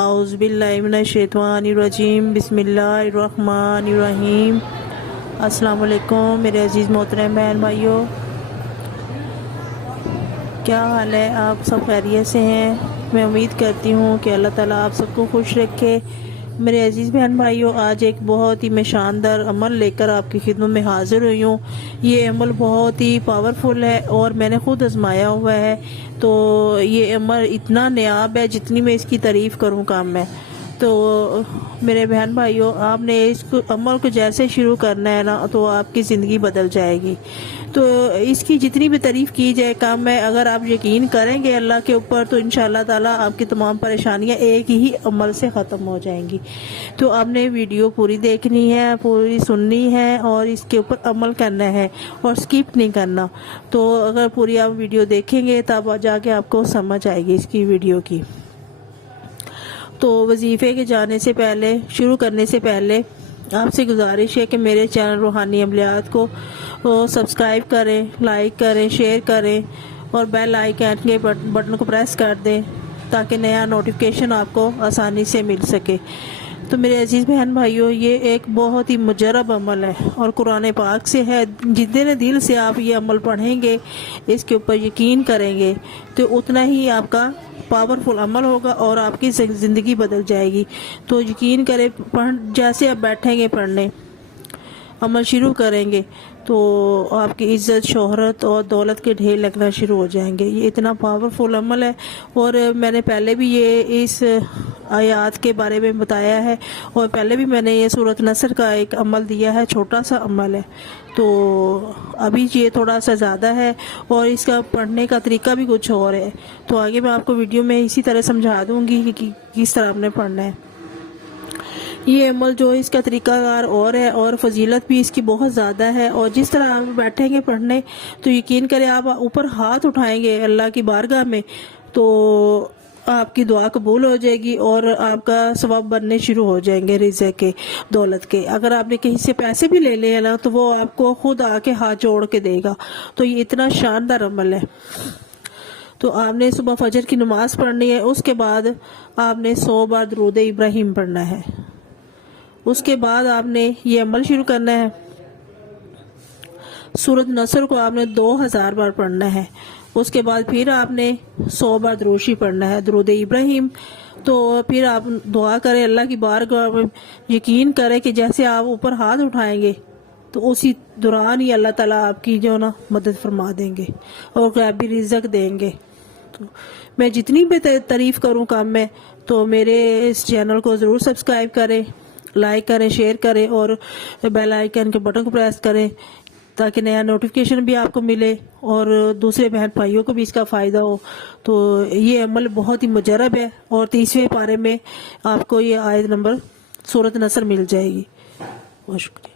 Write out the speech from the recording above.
اعوذ باللہ من الشیطان الرجیم، بسم اللہ الرحمن الرحیم۔ السلام علیکم میرے عزیز محترم بہن بھائیوں، کیا حال ہے؟ آپ سب خیریت سے ہیں؟ میں امید کرتی ہوں کہ اللہ تعالیٰ آپ سب کو خوش رکھے۔ میرے عزیز بہن بھائیوں، آج ایک بہت ہی میں شاندار عمل لے کر آپ کی خدمت میں حاضر ہوئی ہوں۔ یہ عمل بہت ہی پاورفل ہے اور میں نے خود آزمایا ہوا ہے، تو یہ عمل اتنا نایاب ہے جتنی میں اس کی تعریف کروں کام ہے۔ تو میرے بہن بھائیوں، آپ نے اس عمل کو جیسے شروع کرنا ہے نا تو آپ کی زندگی بدل جائے گی۔ تو اس کی جتنی بھی تعریف کی جائے کام ہے، اگر آپ یقین کریں گے اللہ کے اوپر تو انشاءاللہ تعالیٰ آپ کی تمام پریشانیاں ایک ہی عمل سے ختم ہو جائیں گی۔ تو آپ نے ویڈیو پوری دیکھنی ہے، پوری سننی ہے اور اس کے اوپر عمل کرنا ہے اور سکپ نہیں کرنا۔ تو اگر پوری آپ ویڈیو دیکھیں گے تب جا کے آپ کو سمجھ آئے گی اس کی ویڈیو کی۔ تو وظیفے کے جانے سے پہلے، شروع کرنے سے پہلے آپ سے گزارش ہے کہ میرے چینل روحانی عملیات کو سبسکرائب کریں، لائک کریں، شیئر کریں اور بیل آئیکن کے بٹن کو پریس کر دیں تاکہ نیا نوٹیفیکیشن آپ کو آسانی سے مل سکے۔ تو میرے عزیز بہن بھائیوں، یہ ایک بہت ہی مجرب عمل ہے اور قرآن پاک سے ہے۔ جتنے دل سے آپ یہ عمل پڑھیں گے، اس کے اوپر یقین کریں گے تو اتنا ہی آپ کا پاورفل عمل ہوگا اور آپ کی زندگی بدل جائے گی۔ تو یقین کریں، جیسے آپ بیٹھیں گے پڑھنے، عمل شروع کریں گے تو آپ کی عزت، شہرت اور دولت کے ڈھیر لگنا شروع ہو جائیں گے۔ یہ اتنا پاورفل عمل ہے اور میں نے پہلے بھی یہ اس آیات کے بارے میں بتایا ہے اور پہلے بھی میں نے یہ سورۃ نصر کا ایک عمل دیا ہے، چھوٹا سا عمل ہے۔ تو ابھی یہ تھوڑا سا زیادہ ہے اور اس کا پڑھنے کا طریقہ بھی کچھ اور ہے، تو آگے میں آپ کو ویڈیو میں اسی طرح سمجھا دوں گی کہ کس طرح آپ نے پڑھنا ہے۔ یہ عمل جو اس کا طریقہ کار اور ہے اور فضیلت بھی اس کی بہت زیادہ ہے، اور جس طرح آپ بیٹھیں گے پڑھنے تو یقین کریں آپ اوپر ہاتھ اٹھائیں گے اللہ کی بارگاہ میں تو آپ کی دعا قبول ہو جائے گی اور آپ کا ثواب بننے شروع ہو جائیں گے، رزق کے، دولت کے۔ اگر آپ نے کہیں سے پیسے بھی لے لے نا تو وہ آپ کو خود آ کے ہاتھ جوڑ کے دے گا۔ تو یہ اتنا شاندار عمل ہے۔ تو آپ نے صبح فجر کی نماز پڑھنی ہے، اس کے بعد آپ نے 100 بار درود ابراہیم پڑھنا ہے، اس کے بعد آپ نے یہ عمل شروع کرنا ہے۔ سورۃ نصر کو آپ نے 2000 بار پڑھنا ہے، اس کے بعد پھر آپ نے 100 بار دروشی پڑھنا ہے، درود ابراہیم۔ تو پھر آپ دعا کریں اللہ کی بارگاہ میں، یقین کریں کہ جیسے آپ اوپر ہاتھ اٹھائیں گے تو اسی دوران ہی اللہ تعالیٰ آپ کی جو نا مدد فرما دیں گے اور غیبی رزق دیں گے۔ تو میں جتنی بھی تعریف کروں کام میں، تو میرے اس چینل کو ضرور سبسکرائب کریں، لائک کریں، شیئر کریں اور بیل آئیکن کے بٹن کو پریس کریں تاکہ نیا نوٹیفیکیشن بھی آپ کو ملے اور دوسرے بہن بھائیوں کو بھی اس کا فائدہ ہو۔ تو یہ عمل بہت ہی مجرب ہے اور 30ویں پارے میں آپ کو یہ آیت نمبر سورۃ نصر مل جائے گی۔ بہت شکریہ۔